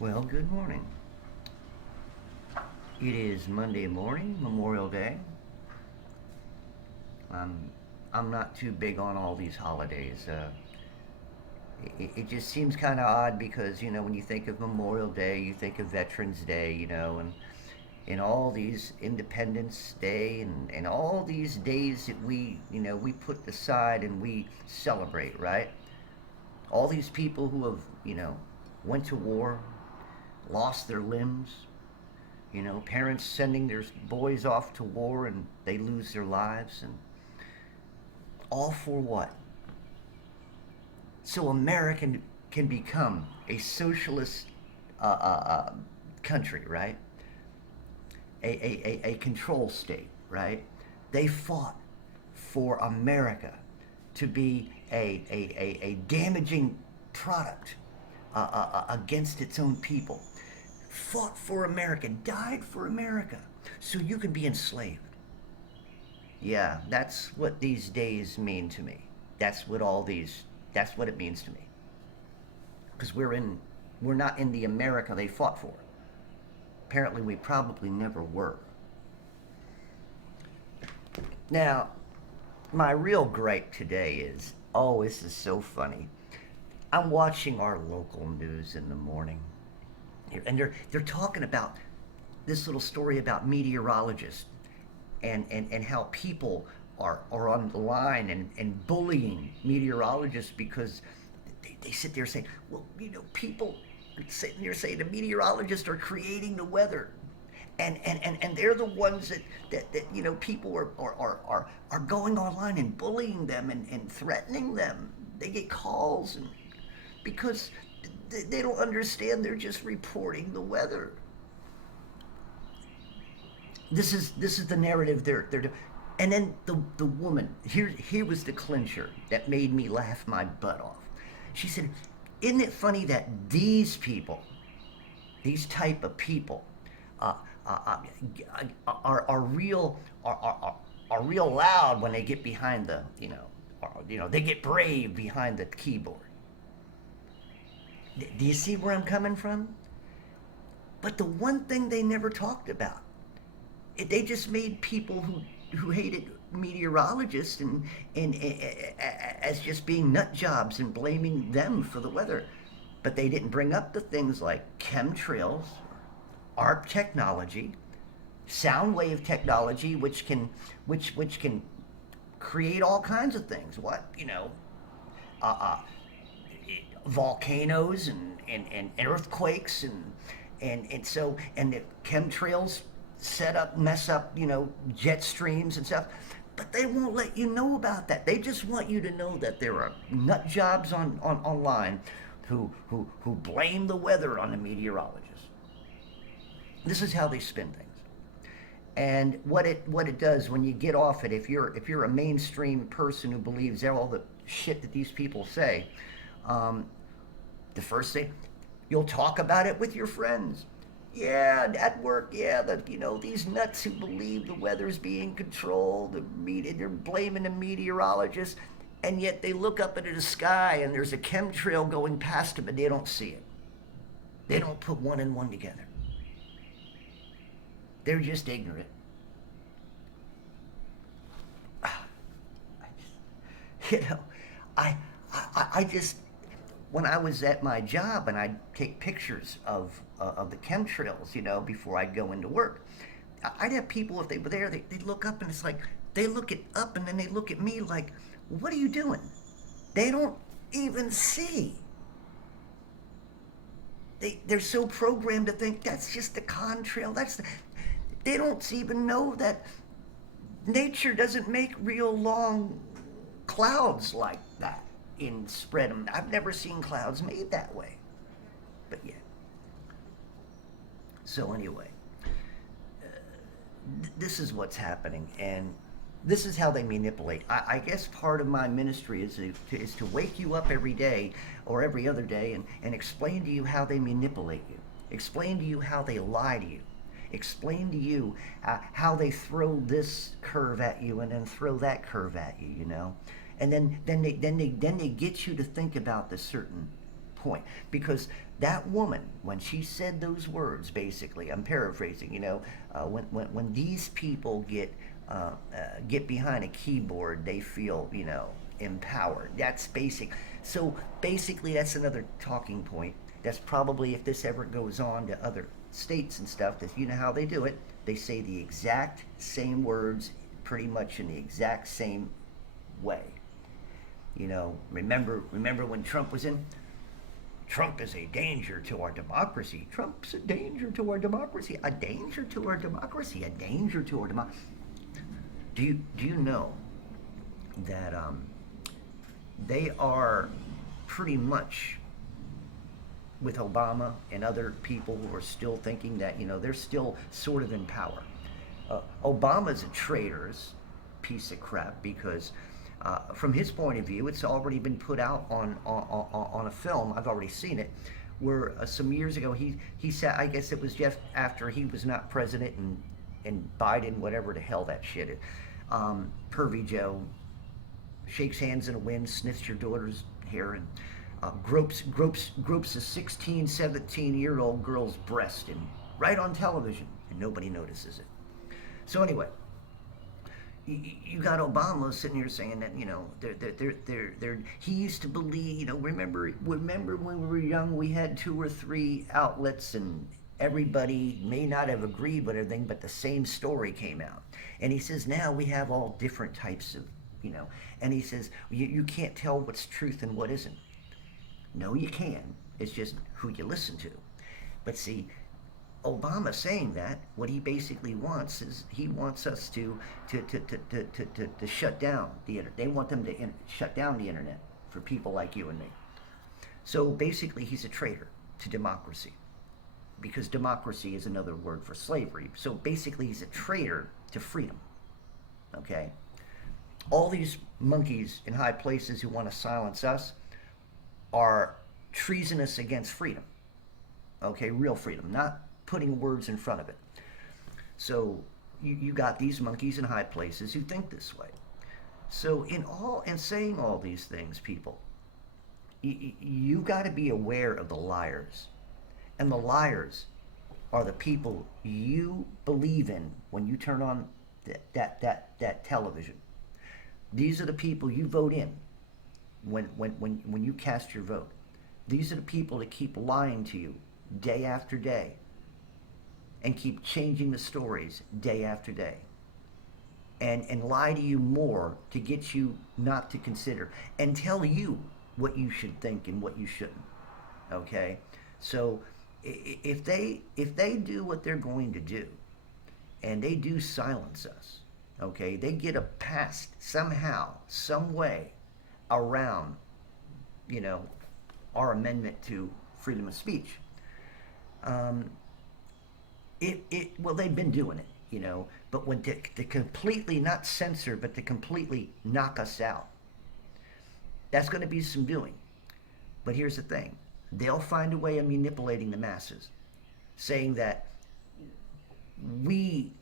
Well, good morning. It is Monday morning, Memorial Day. I'm, I'm not too big on all these holidays. It just seems kind of odd because, when you think of Memorial Day, you think of Veterans Day, and all these Independence Day and all these days that we put aside and we celebrate, right? All these people who have, went to war, lost their limbs, parents sending their boys off to war and they lose their lives, and all for what? So America can become a socialist country, right? A control state, right? They fought for America to be a damaging product against its own people. Fought for America, died for America, so you can be enslaved. Yeah, that's what these days mean to me. That's what all these, that's what it means to me. Because we're not in the America they fought for. Apparently, we probably never were. Now, my real gripe today is, oh, this is so funny. I'm watching our local news in the morning, and they're talking about this little story about meteorologists and how people are on the line and bullying meteorologists because they sit there saying, well, people are sitting there saying the meteorologists are creating the weather. And they're the ones that people are going online and bullying them and threatening them. They get calls and because they don't understand, they're just reporting the weather. This is the narrative they're doing. And then the woman, here was the clincher that made me laugh my butt off. She said, isn't it funny that these people, these type of people, uh, are real are real loud when they get behind the they get brave behind the keyboard. Do you see where I'm coming from? But the one thing they never talked about, they just made people who hated meteorologists and as just being nut jobs and blaming them for the weather. But they didn't bring up the things like chemtrails, ARP technology, sound wave technology, which can create all kinds of things. Uh, uh, Volcanoes and earthquakes and the chemtrails mess up jet streams and stuff. But they won't let you know about that. They just want you to know that there are nut jobs online who blame the weather on the meteorologists. This is how they spin things. And what it does when you get off it, if you're a mainstream person who believes all the shit that these people say, um, the first thing, you'll talk about it with your friends. Yeah, at work, yeah, these nuts who believe the weather's being controlled, they're blaming the meteorologists, and yet they look up into the sky and there's a chemtrail going past them and they don't see it. They don't put one and one together. They're just ignorant. You know, I just, when I was at my job and I'd take pictures of the chemtrails, before I'd go into work, I'd have people, if they were there, they'd look up and it's like, they look it up and then they look at me like, what are you doing? They don't even see. They're so programmed to think that's just the contrail. They don't even know that nature doesn't make real long clouds like that in spread them. I've never seen clouds made that way. But yeah. So anyway, this is what's happening, and this is how they manipulate. I guess part of my ministry is to wake you up every day or every other day and explain to you how they manipulate you, explain to you how they lie to you, explain to you how they throw this curve at you and then throw that curve at you, and then they get you to think about the certain point, because that woman, when she said those words, basically, I'm paraphrasing, when these people get behind a keyboard, they feel, empowered. That's basic. So basically, that's another talking point. That's probably, if this ever goes on to other states and stuff, that you know how they do it. They say the exact same words, pretty much in the exact same way. Remember when Trump was in? Trump is a danger to our democracy. Trump's a danger to our democracy. A danger to our democracy. A danger to our democracy. Do you know that they are pretty much, with Obama and other people who are still thinking that they're still sort of in power. Obama's a traitorous piece of crap, because from his point of view, it's already been put out on a film. I've already seen it, where some years ago he said, I guess it was just after he was not president, and Biden, whatever the hell that shit is, Pervy Joe shakes hands in the wind, sniffs your daughter's hair, and gropes a 16, 17-year-old girl's breast, and right on television, and nobody notices it. So anyway, you got Obama sitting here saying that he used to believe, remember when we were young, we had 2 or 3 outlets, and everybody may not have agreed with everything, but the same story came out. And he says now we have all different types of, and he says you can't tell what's truth and what isn't. No, you can. It's just who you listen to. But see, Obama saying that, what he basically wants is, he wants us to shut down the internet. They want them to shut down the internet for people like you and me. So basically, he's a traitor to democracy, because democracy is another word for slavery. So basically, he's a traitor to freedom. Okay? All these monkeys in high places who want to silence us are treasonous against freedom. Okay, real freedom, not putting words in front of it. So you got these monkeys in high places who think this way. So in saying all these things, people, you got to be aware of the liars. And the liars are the people you believe in when you turn on that television. These are the people you vote in when you cast your vote. These are the people that keep lying to you day after day, and keep changing the stories day after day, and lie to you more to get you not to consider, and tell you what you should think and what you shouldn't. Okay? So if they do what they're going to do, and they do silence us, okay, they get a pass somehow, some way around, our amendment to freedom of speech. Well, they've been doing it, but when to completely not censor, but to completely knock us out, that's going to be some doing. But here's the thing. They'll find a way of manipulating the masses, saying that we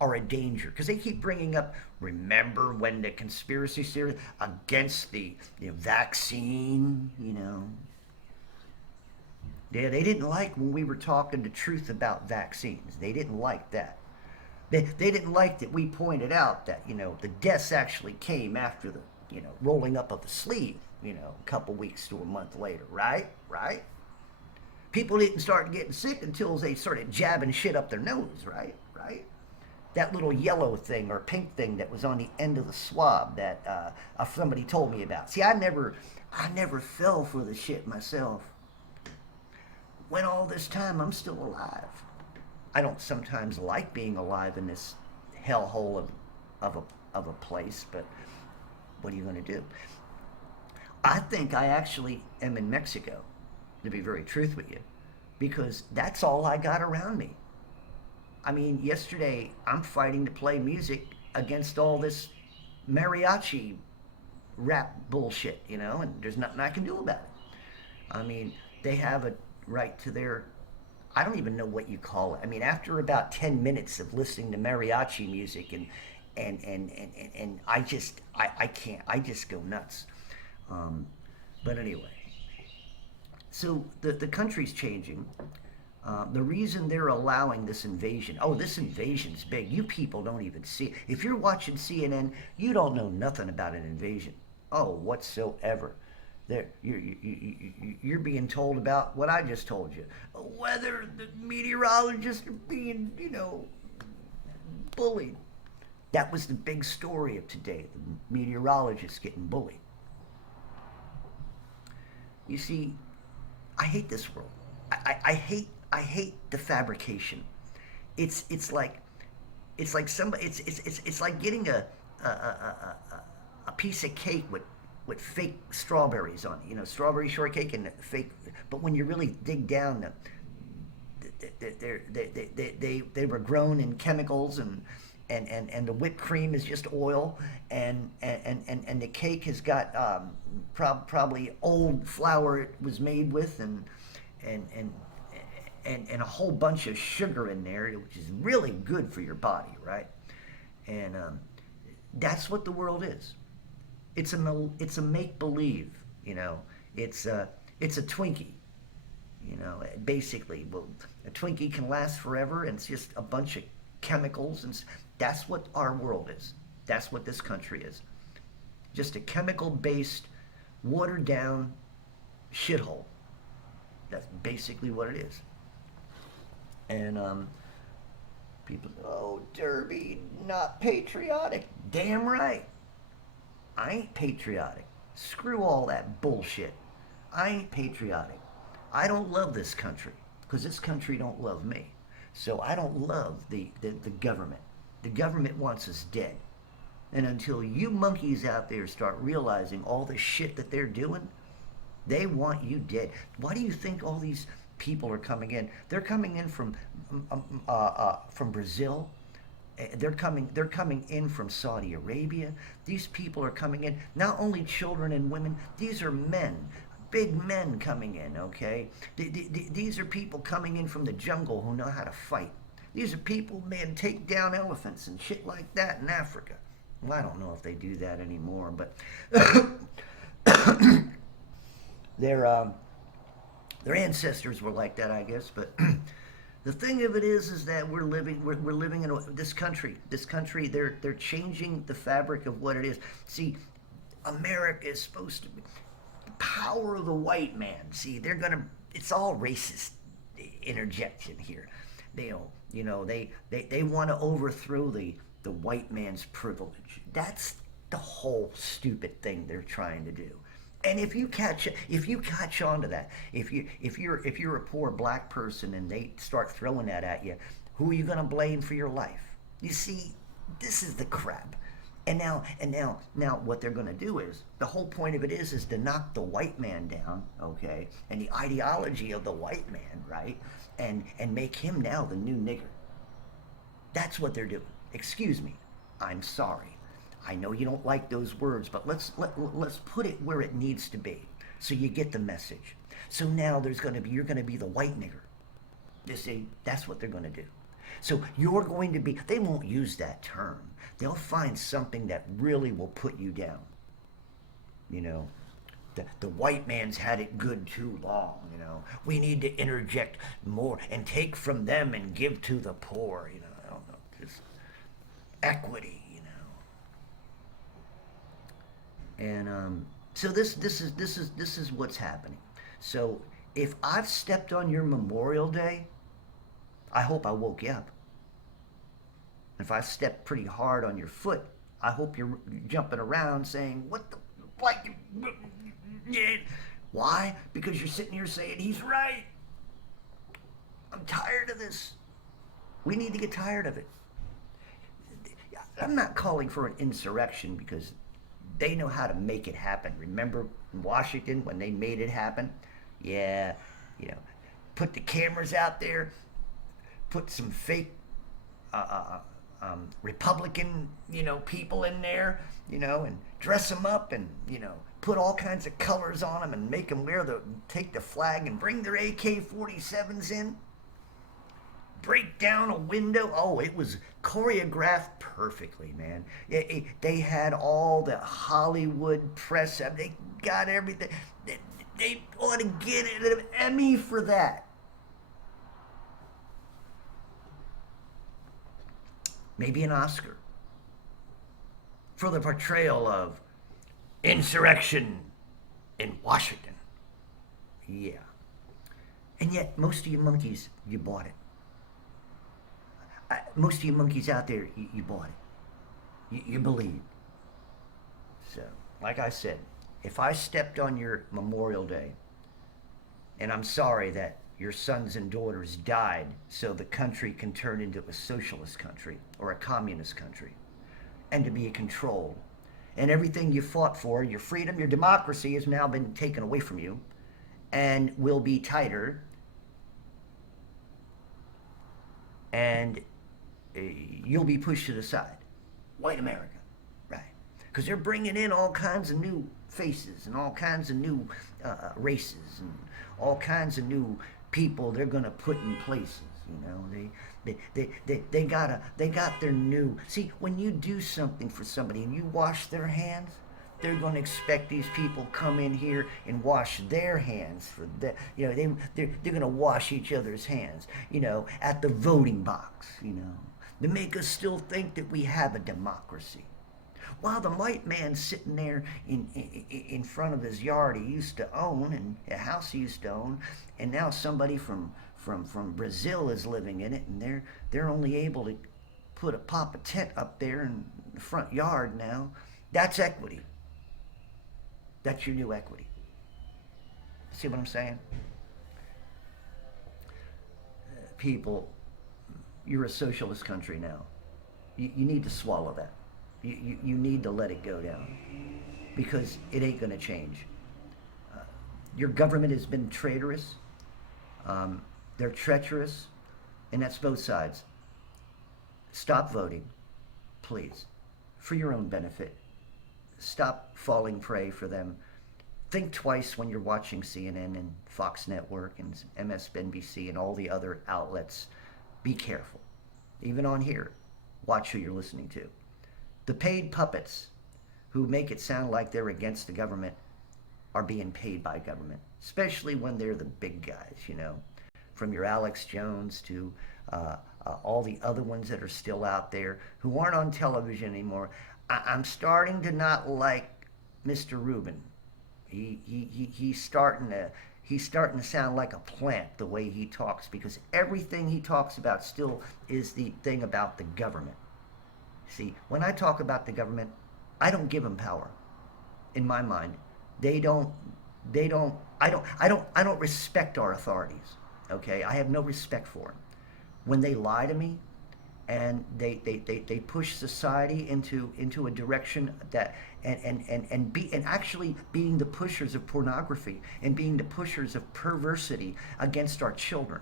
are a danger, because they keep bringing up, remember when the conspiracy theory against the vaccine, Yeah, they didn't like when we were talking the truth about vaccines. They didn't like that. They didn't like that we pointed out that, the deaths actually came after the, rolling up of the sleeve, a couple weeks to a month later, right? Right? People didn't start getting sick until they started jabbing shit up their nose, right? Right? That little yellow thing or pink thing that was on the end of the swab that somebody told me about. See, I never fell for the shit myself. When all this time I'm still alive. I don't sometimes like being alive in this hellhole of a place, but what are you going to do? I think I actually am in Mexico, to be very truth with you, because that's all I got around me. I mean, yesterday I'm fighting to play music against all this mariachi rap bullshit, and there's nothing I can do about it. I mean, they have a right to their, I don't even know what you call it. I mean, after about 10 minutes of listening to mariachi music and I can't, I just go nuts. But anyway, So the country's changing. The reason they're allowing this invasion, oh, this invasion's big. You people don't even see it. If you're watching CNN, you don't know nothing about an invasion. Oh, whatsoever. There, you're being told about what I just told you. Whether the meteorologists are being, bullied. That was the big story of today. The meteorologists getting bullied. You see, I hate this world. I hate the fabrication. It's like getting a piece of cake with fake strawberries on it. Strawberry shortcake and fake. But when you really dig down, they were grown in chemicals and the whipped cream is just oil and the cake has got probably old flour it was made with and a whole bunch of sugar in there, which is really good for your body, right? And that's what the world is. It's a make believe, It's a Twinkie, Basically, well, a Twinkie can last forever, and it's just a bunch of chemicals, and that's what our world is. That's what this country is. Just a chemical-based, watered-down shithole. That's basically what it is. And people say, oh, Derby, not patriotic. Damn right. I ain't patriotic. Screw all that bullshit. I ain't patriotic. I don't love this country because this country don't love me. So I don't love the government. The government wants us dead. And until you monkeys out there start realizing all the shit that they're doing, they want you dead. Why do you think all these people are coming in? They're coming in from Brazil. They're coming in from Saudi Arabia. These people are coming in, not only children and women, these are men, big men coming in, okay? These are people coming in from the jungle who know how to fight. These are people, man, take down elephants and shit like that in Africa. Well, I don't know if they do that anymore, but their ancestors were like that, I guess, but the thing of it is that we're living in this country. This country, they're changing the fabric of what it is. See, America is supposed to be the power of the white man. See, it's all racist interjection here. They want to overthrow the white man's privilege. That's the whole stupid thing they're trying to do. And if you catch on to that, if you're a poor black person and they start throwing that at you, who are you going to blame for your life? You see, this is the crap. And now what they're going to do is, the whole point of it is to knock the white man down, okay, and the ideology of the white man, right, and make him now the new nigger. That's what they're doing. Excuse me, I'm sorry. I know you don't like those words, but let's put it where it needs to be, so you get the message. So now you're going to be the white nigger. You see, that's what they're going to do. So you're going to be. They won't use that term. They'll find something that really will put you down. The white man's had it good too long. We need to interject more and take from them and give to the poor. I don't know, just equity. And so this is what's happening. So if I've stepped on your Memorial Day, I hope I woke you up. If I stepped pretty hard on your foot, I hope you're jumping around saying, "What the like?" Why? Because you're sitting here saying he's right. I'm tired of this. We need to get tired of it. I'm not calling for an insurrection because they know how to make it happen. Remember in Washington when they made it happen? Yeah, put the cameras out there, put some fake Republican, people in there, and dress them up and, put all kinds of colors on them and make them take the flag and bring their AK-47s in. Break down a window. Oh, it was choreographed perfectly, man. They had all the Hollywood press. They got everything. They ought to get an Emmy for that. Maybe an Oscar for the portrayal of insurrection in Washington. Yeah. And yet, most of you monkeys, you bought it. Most of you monkeys out there, you bought it. You believed. So, like I said, if I stepped on your Memorial Day, and I'm sorry that your sons and daughters died so the country can turn into a socialist country or a communist country, and to be controlled, and everything you fought for, your freedom, your democracy, has now been taken away from you and will be tighter, and you'll be pushed to the side. White America, right? Because they're bringing in all kinds of new faces and all kinds of new races and all kinds of new people they're going to put in places. You know, they got their new. See, when you do something for somebody and you wash their hands, they're going to expect these people come in here and wash their hands for that. You know, they're going to wash each other's hands. You know, at the voting box. You know, to make us still think that we have a democracy. While the white man's sitting there in front of his yard he used to own and a house he used to own, and now somebody from Brazil is living in it, and they're only able to pop a tent up there in the front yard now. That's equity. That's your new equity. See what I'm saying? People, you're a socialist country now. You need to swallow that. You need to let it go down, because it ain't going to change. Your government has been traitorous. They're treacherous, and that's both sides. Stop voting, please, for your own benefit. Stop falling prey for them. Think twice when you're watching CNN and Fox Network and MSNBC and all the other outlets. Be careful. Even on here, watch who you're listening to. The paid puppets who make it sound like they're against the government are being paid by government, especially when they're the big guys, you know, from your Alex Jones to all the other ones that are still out there who aren't on television anymore. I'm starting to not like Mr. Rubin. He's starting to sound like a plant the way he talks, because everything he talks about still is the thing about the government. See, when I talk about the government, I don't give them power. In my mind, I don't respect our authorities. Okay, I have no respect for them. When they lie to me, and they push society into a direction that and actually being the pushers of pornography and being the pushers of perversity against our children,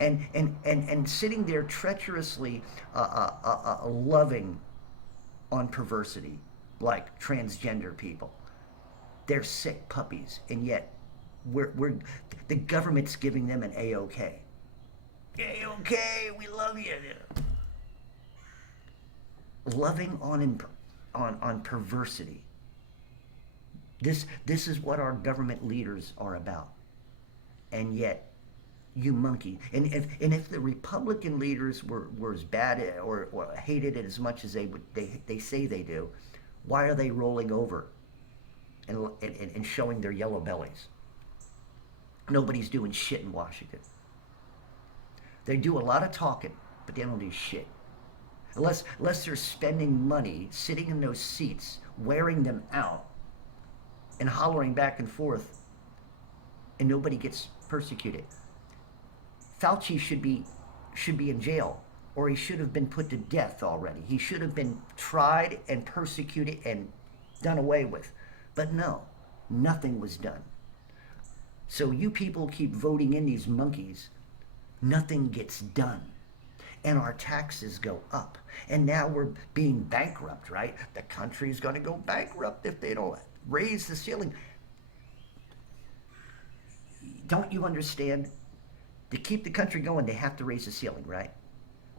and sitting there treacherously loving on perversity like transgender people. They're sick puppies, and yet the government's giving them an A-OK. A-OK, we love you. Loving on perversity. This is what our government leaders are about. And yet, you monkey. And if the Republican leaders were as bad or hated it as much as they say they do, why are they rolling over and showing their yellow bellies? Nobody's doing shit in Washington. They do a lot of talking, but they don't do shit. Unless they're spending money, sitting in those seats, wearing them out, and hollering back and forth, and nobody gets persecuted. Fauci should be in jail, or he should have been put to death already. He should have been tried and persecuted and done away with. But no, nothing was done. So you people keep voting in these monkeys. Nothing gets done. And our taxes go up. And now we're being bankrupt, right? The country's going to go bankrupt if they don't raise the ceiling. Don't you understand? To keep the country going, they have to raise the ceiling, right?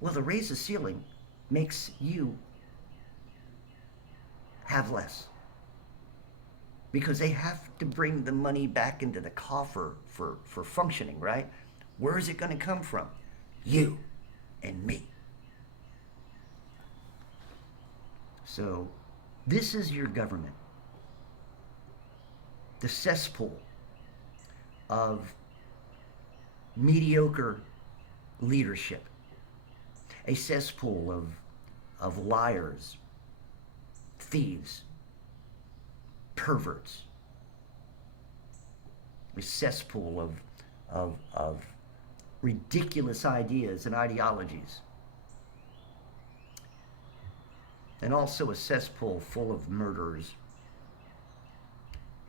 Well, to raise the ceiling makes you have less. because they have to bring the money back into the coffer for functioning, right? Where is it going to come from? You and me. So this is your government. The cesspool of mediocre leadership. A cesspool of liars, thieves, perverts. A cesspool of ridiculous ideas and ideologies. And also a cesspool full of murderers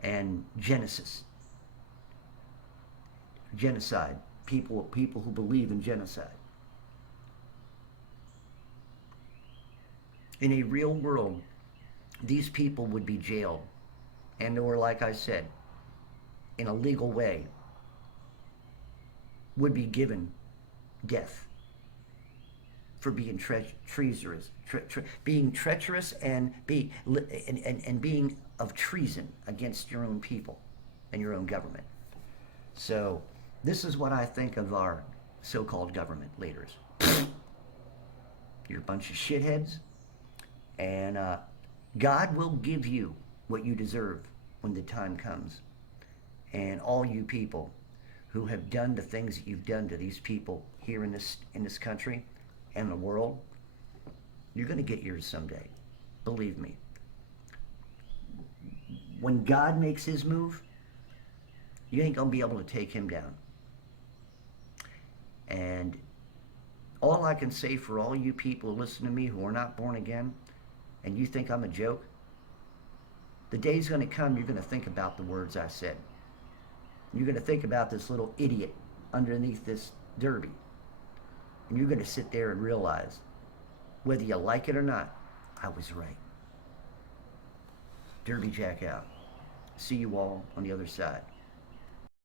and genocide, people who believe in genocide. In a real world, these people would be jailed, and or, like I said, in a legal way, would be given death for being treacherous, being treacherous and being of treason against your own people and your own government. So this is what I think of our so-called government leaders. You're a bunch of shitheads, and God will give you what you deserve when the time comes. And all you people who have done the things that you've done to these people here in this country and the world, you're going to get yours someday. Believe me. When God makes his move, you ain't going to be able to take him down. And all I can say for all you people who listen to me who are not born again, and you think I'm a joke, the day's going to come you're going to think about the words I said. You're going to think about this little idiot underneath this derby. And you're going to sit there and realize, whether you like it or not, I was right. Derby Jack out. See you all on the other side.